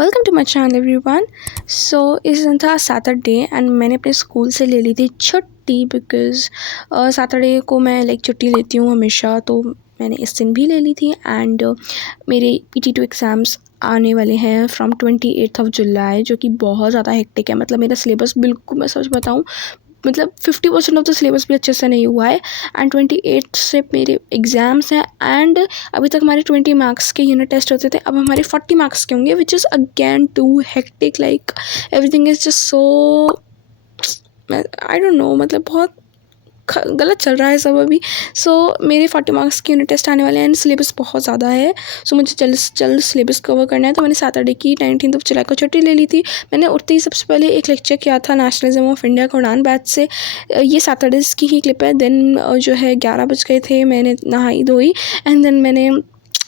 Welcome to my channel everyone. So इस दिन था सैटरडे एंड मैंने अपने स्कूल से ले ली थी छुट्टी बिकॉज़ सैटरडे को मैं छुट्टी लेती हूँ हमेशा, तो मैंने इस दिन भी ले ली थी। एंड मेरे PT2 एग्ज़ाम्स आने वाले हैं फ्रॉम 28th जुलाई, जो कि बहुत ज़्यादा हेक्टिक है। मतलब मेरा सिलेबस बिल्कुल, मैं सच बताऊँ, 50% ऑफ द सिलेबस भी अच्छे से नहीं हुआ है एंड 28 से मेरे एग्ज़ाम्स हैं। एंड अभी तक हमारे 20 मार्क्स के यूनिट टेस्ट होते थे, अब हमारे 40 मार्क्स के होंगे, which is again too hectic. Like everything is just so, I don't know, मतलब बहुत गलत चल रहा है सब अभी। सो मेरे 40 मार्क्स के यूनिट टेस्ट आने वाले हैं एंड सिलेबस बहुत ज़्यादा है। सो मुझे जल्द से जल्द सिलेबस कवर करना है, तो मैंने सैटरडे की 19th जुलाई को छुट्टी ले ली थी। मैंने उठते ही सबसे पहले एक लेक्चर किया था नेशनलिज्म ऑफ इंडिया का उड़ान बैच से। ये सैटरडेज़ की ही क्लिप है। देन जो है 11 बज गए थे, मैंने नहाई धोई एंड देन मैंने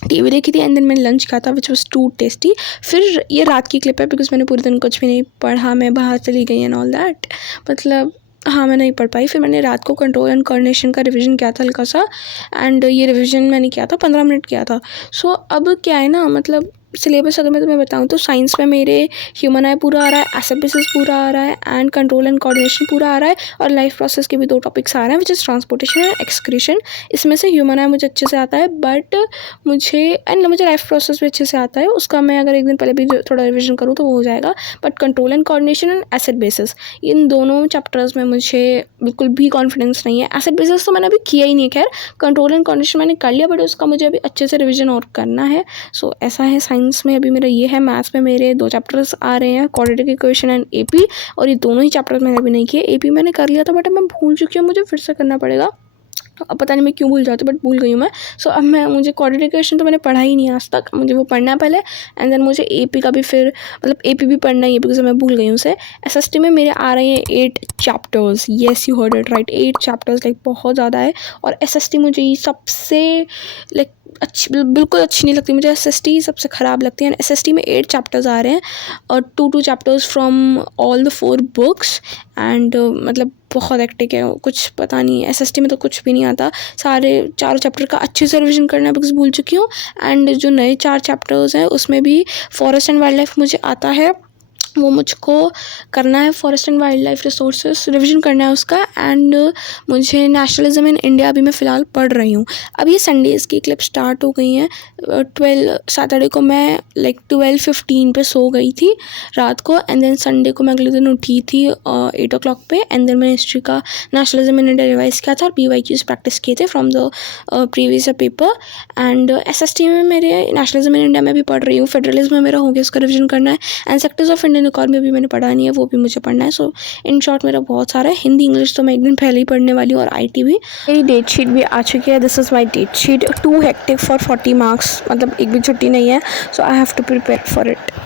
TV देखी थी एंड देन मैंने लंच खाया था, विच वॉज टू टेस्टी। फिर ये रात की क्लिप है बिकॉज मैंने पूरे दिन कुछ भी नहीं पढ़ा, मैं बाहर चली गई एंड ऑल दैट। मतलब हाँ, मैं नहीं पढ़ पाई। फिर मैंने रात को कंट्रोल एंड कोऑर्डिनेशन का रिवीजन किया था हल्का सा, एंड ये रिवीजन मैंने किया था 15 मिनट किया था। सो अब क्या है ना, मतलब सिलेबस अगर मैं तुम्हें बताऊँ तो साइंस में मेरे ह्यूमन आई पूरा आ रहा है, एसिड बेसिस पूरा आ रहा है एंड कंट्रोल एंड कोऑर्डिनेशन पूरा आ रहा है, और लाइफ प्रोसेस के भी 2 टॉपिक्स आ रहे हैं, which is transportation and excretion. इसमें से ह्यूमन आई मुझे अच्छे से आता है, बट मुझे लाइफ प्रोसेस भी अच्छे से आता है। उसका मैं अगर एक दिन पहले भी थोड़ा रिविजन करूँ तो वो हो जाएगा। But control and coordination and acid basis, इन दोनों चैप्टर्स में मुझे बिल्कुल भी कॉन्फिडेंस नहीं है। एसिड बेसिस तो मैंने अभी किया ही नहीं, खैर कंट्रोल एंड कोऑर्डिनेशन मैंने कर लिया, बट उसका मुझे अभी अच्छे से रिविजन और करना है। सो ऐसा है, साइंस में अभी मेरा ये है। मैथ्स में मेरे 2 चैप्टर्स आ रहे हैं, क्वाड्रेटिक इक्वेशन एंड AP, और ये दोनों ही चैप्टर्स मैंने अभी नहीं किए। AP मैंने कर लिया था बट अब मैं भूल चुकी हूँ, मुझे फिर से करना पड़ेगा। अब पता नहीं मैं क्यों भूल जाती हूँ, बट भूल गई हूँ मैं। सो अब मुझे क्वाड्रेटिक इक्वेशन तो मैंने पढ़ा ही नहीं आज तक, मुझे वो पढ़ना है पहले एंड देन मुझे AP का भी, फिर मतलब AP भी पढ़ना ही है बिकॉज मैं भूल गई हूँ उसे। SST में मेरे आ रहे हैं 8 chapters. Yes, you heard it right, 8 chapters, like बहुत ज़्यादा है। और SST मुझे ये सबसे लाइक बिल्कुल अच्छी नहीं लगती, मुझे SST सबसे ख़राब लगती है। SST में 8 चैप्टर्स आ रहे हैं और 2 chapters from all the 4 books and मतलब बहुत हेक्टिक है, कुछ पता नहीं। SST में तो कुछ भी नहीं आता, सारे 4 चैप्टर का अच्छे से रिविजन करना है बिकॉज भूल चुकी हूँ। एंड जो नए 4 चैप्टर्स हैं उसमें भी फॉरेस्ट एंड वाइल्ड लाइफ मुझे आता है, वो मुझको करना है। Forest and wild life resources revision करना है उसका। एंड मुझे नेशनलिज्म इन इंडिया अभी मैं फ़िलहाल पढ़ रही हूँ। अब ये संडेज़ की क्लिप स्टार्ट हो गई हैं। 12 सैटरडे को मैं 12:15 पे सो गई थी रात को, एंड देन संडे को मैं अगले दिन उठी थी 8 o'clock पे, एंड देन मैंने हिस्ट्री का नेशनलिज्म इन इंडिया रिवाइज किया था और PYQs प्रैक्टिस किए थे from the previous paper. And SST में मेरे नेशनलिज्म इन इंडिया में भी पढ़ रही हूँ, फेडरलिज्म में मेरा हो गया, उसका रिविजन करना है। And sectors of Indian economy अभी मैंने पढ़ा नहीं है, वो भी मुझे पढ़ना है। सो इन शॉर्ट मेरा बहुत सारा है। हिंदी इंग्लिश तो मैं एक दिन पहले ही पढ़ने वाली हूँ, और IT भी। मेरी डेट शीट भी आ चुकी है, this is my date sheet. Too hectic for 40 marks, मतलब एक भी छुट्टी नहीं है, so I have to prepare for it.